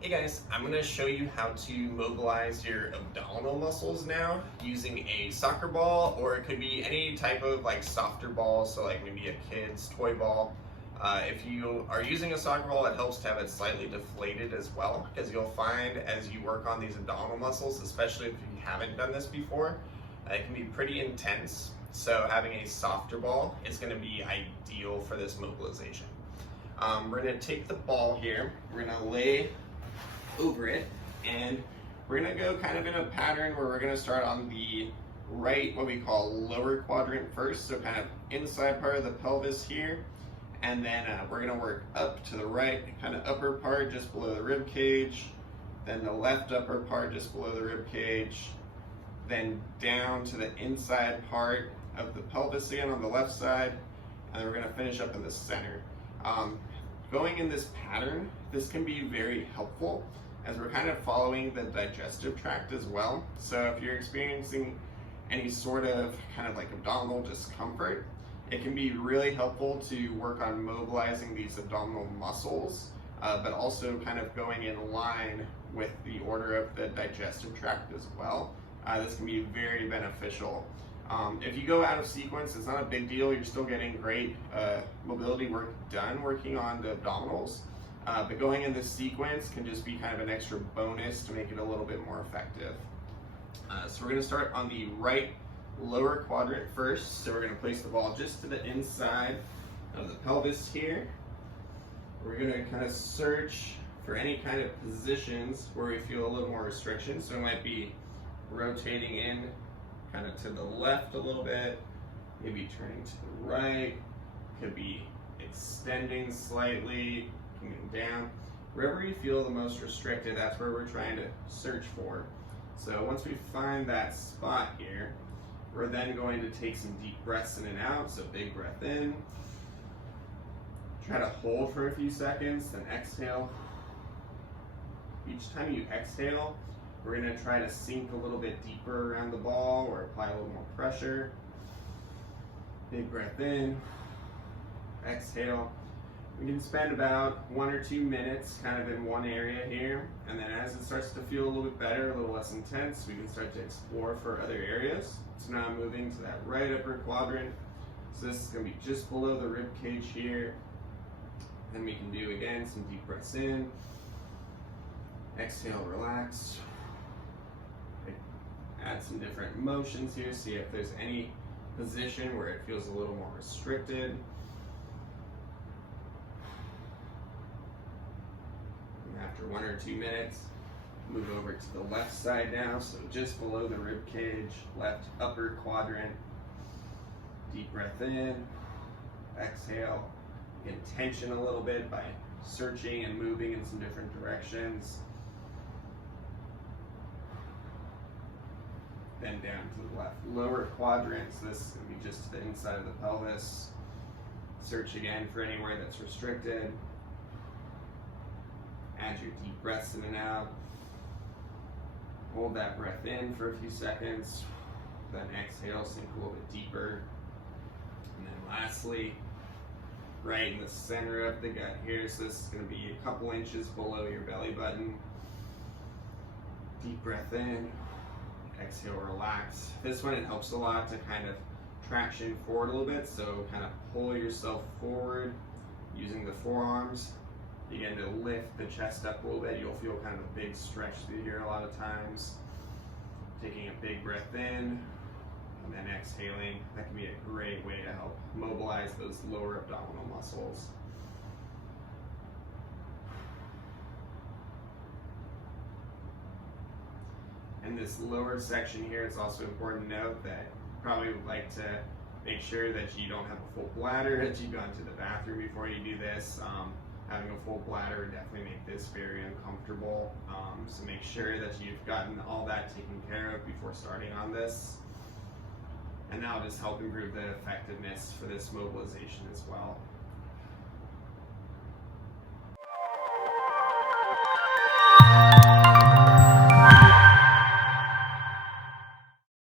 Hey guys, I'm going to show you how to mobilize your abdominal muscles now using a soccer ball, or it could be any type of like softer ball, so like maybe a kid's toy ball. If you are using a soccer ball, it helps to have it slightly deflated as well, because you'll find as you work on these abdominal muscles, especially if you haven't done this before, it can be pretty intense. So having a softer ball is going to be ideal for this mobilization. We're going to take the ball here, we're going to lay over it, and we're going to go kind of in a pattern where we're going to start on the right, what we call lower quadrant first, so kind of inside part of the pelvis here, and then we're going to work up to the right, kind of upper part just below the rib cage, then the left upper part just below the rib cage, then down to the inside part of the pelvis again on the left side, and then we're going to finish up in the center. Going in this pattern, this can be very helpful as we're kind of following the digestive tract as well. So if you're experiencing any sort of kind of like abdominal discomfort, it can be really helpful to work on mobilizing these abdominal muscles, but also kind of going in line with the order of the digestive tract as well. This can be very beneficial. If you go out of sequence, it's not a big deal. You're still getting great mobility work done working on the abdominals. But going in this sequence can just be kind of an extra bonus to make it a little bit more effective. So we're going to start on the right lower quadrant first. So we're going to place the ball just to the inside of the pelvis here. We're going to kind of search for any kind of positions where we feel a little more restriction. So it might be rotating in kind of to the left a little bit, maybe turning to the right, could be extending slightly, coming down. Wherever you feel the most restricted, that's where we're trying to search for. So once we find that spot here, we're then going to take some deep breaths in and out. So big breath in, try to hold for a few seconds, then exhale. Each time you exhale, we're going to try to sink a little bit deeper around the ball or apply a little more pressure. Big breath in, exhale. We can spend about 1 or 2 minutes kind of in one area here, and then as it starts to feel a little bit better, a little less intense, we can start to explore for other areas. So now I'm moving to that right upper quadrant. So this is going to be just below the rib cage here. Then we can do again some deep breaths in. Exhale, relax. Add some different motions here, see if there's any position where it feels a little more restricted. And after 1 or 2 minutes, move over to the left side now, so just below the rib cage, left upper quadrant. Deep breath in, exhale. You can tension a little bit by searching and moving in some different directions. Then down to the left lower quadrant, so this is going to be just to the inside of the pelvis. Search again for anywhere that's restricted. Add your deep breaths in and out. Hold that breath in for a few seconds, then exhale, sink a little bit deeper. And then lastly, right in the center of the gut here, so this is going to be a couple inches below your belly button. Deep breath in. Exhale, relax. This one, it helps a lot to kind of traction forward a little bit, so kind of pull yourself forward using the forearms. Begin to lift the chest up a little bit. You'll feel kind of a big stretch through here a lot of times. Taking a big breath in and then exhaling. That can be a great way to help mobilize those lower abdominal muscles. In this lower section here, it's also important to note that you probably would like to make sure that you don't have a full bladder, that you've gone to the bathroom before you do this. Having a full bladder would definitely make this very uncomfortable. So make sure that you've gotten all that taken care of before starting on this. And that'll just help improve the effectiveness for this mobilization as well.